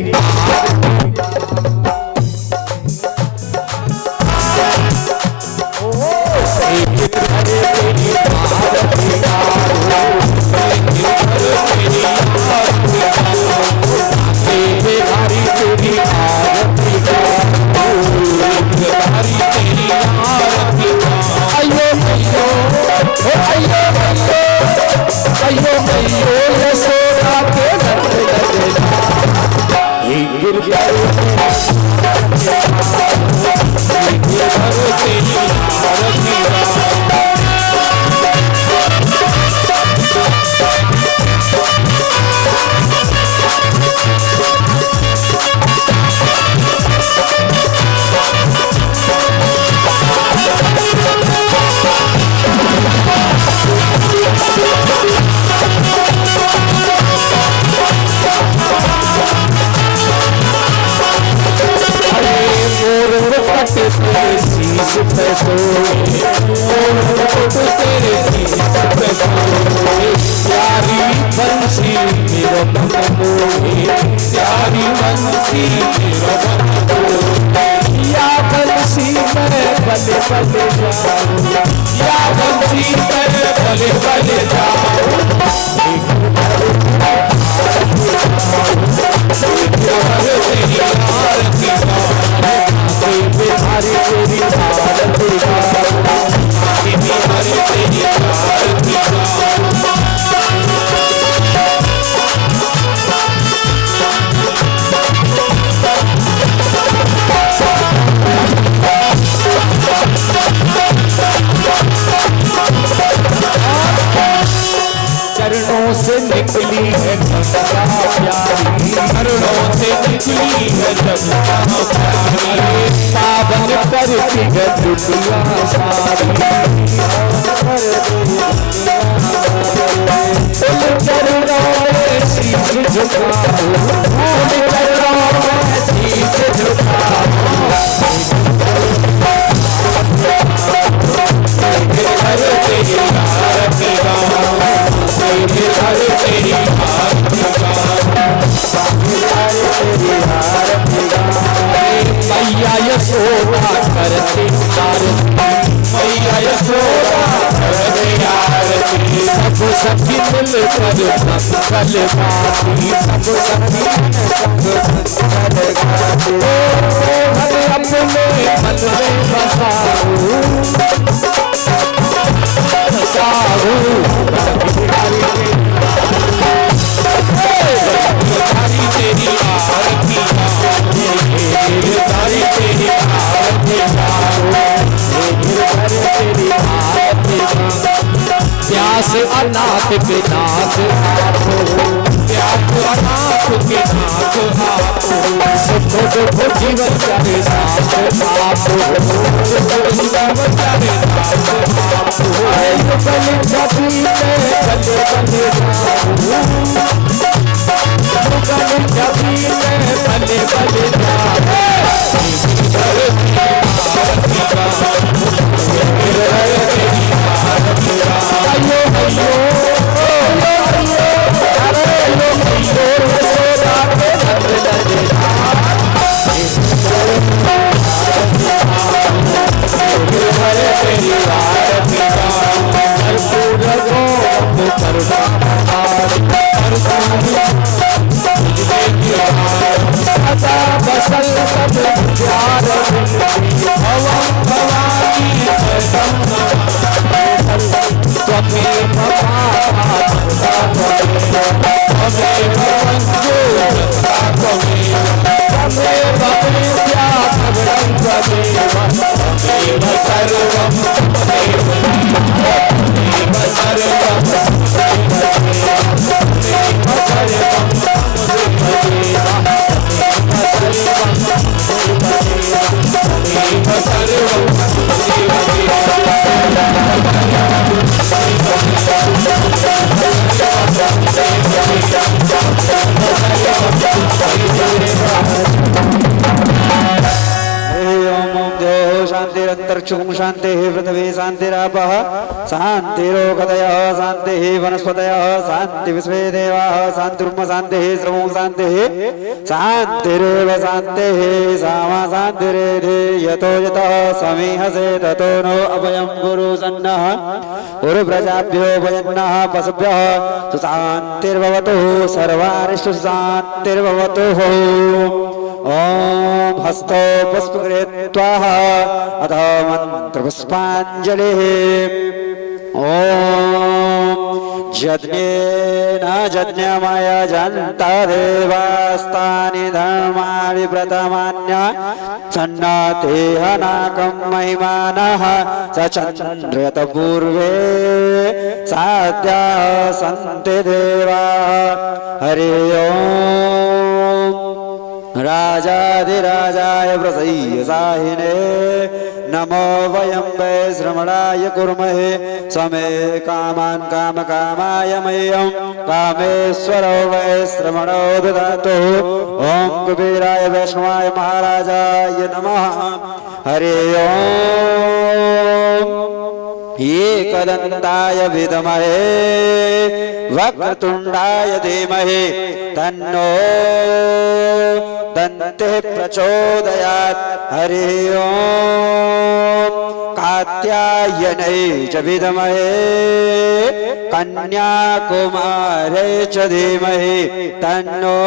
निकली है पावन करती है दुनिया सारी चरणों में शीश झुकाओ चरणों में शीश झुकाओ मैया यशोदा करती मैया यशोदा करती आरती सब सखी मिलकर मंगल गाती सब सखी मंगल गाती हर अपने मन में बसाओ तेरी आरती प्यास अनाथ के नाथ आपो प्यास अनाथ के नाथ आपो सुख दुख जीवन करे साथ आपो जीवन करे साथ आपो कल छवि में कल छवि में भले भले Thank you. शान्तिरन्तरिक्षं शान्तिः पृथिवी शान्तिरापः शान्तिरोगतयः शान्तिः वनस्पतयः शान्ति विश्वे देवाः शान्तिर्ब्रह्म शान्तिः श्रमो शान्तिः शान्तिरेव शान्तिः सामा शान्तिरेधि यतो यतः समीहसे ततो नो अभयं गुरु सन्नः उरुप्रजाभ्यो भयन्नः पशुभ्यः सुशान्तिर्भवतु सर्वारिषु शान्तिर्भवतु ॐ हस्तो पुष्पकृत्वा अथ मन्त्रपुष्पाञ्जलिः ॐ यज्ञेन यज्ञमय जन्त देवास्तानि धर्माणि प्रथमान्य सन्नातेहनाकं महिमानः सचन्द्रयत पूर्वे साध्या सन्ति देवा हरि ओम् राजाधिराजाय प्रसय्यसाहिने नमो वयं वै श्रवणाय कुर्महे समे कामान् कामकामाय मह्यं कामेश्वरो वै श्रवणो ददातु ॐ कुबेराय वैष्णवाय महाराजाय नमः हरि ओम् एकदन्ताय विद्महे वक्रतुण्डाय धीमहि तन्नो दन्तिः प्रचोदयात् हरि ओम् कात्यायनै च विद्महे कन्याकुमारै च धीमहि तन्नो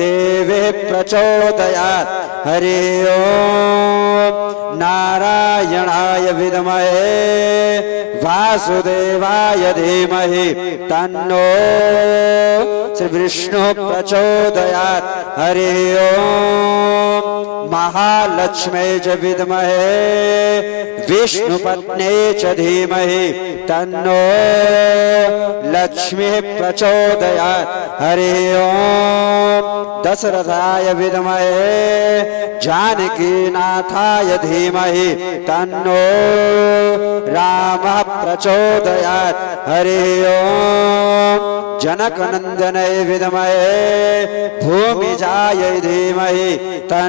देवी प्रचोदयात् हरि ओम् नारायणाय विद्महे वासुदेवाय धीमहि तन्नो श्रीविष्णु प्रचोदयात् हरि ओम् महालक्ष्मी च विद्महे विष्णुपत्नी च धीमहि तन्नो लक्ष्मी प्रचोदयात् हरि ओम् दशरथाय विद्महे जानकीनाथाय धीमहि तन्नो रामः प्रचोदयात् हरि ओम् जनकनन्दनाय विद्महे भूमिजाय धीमहि तन्नो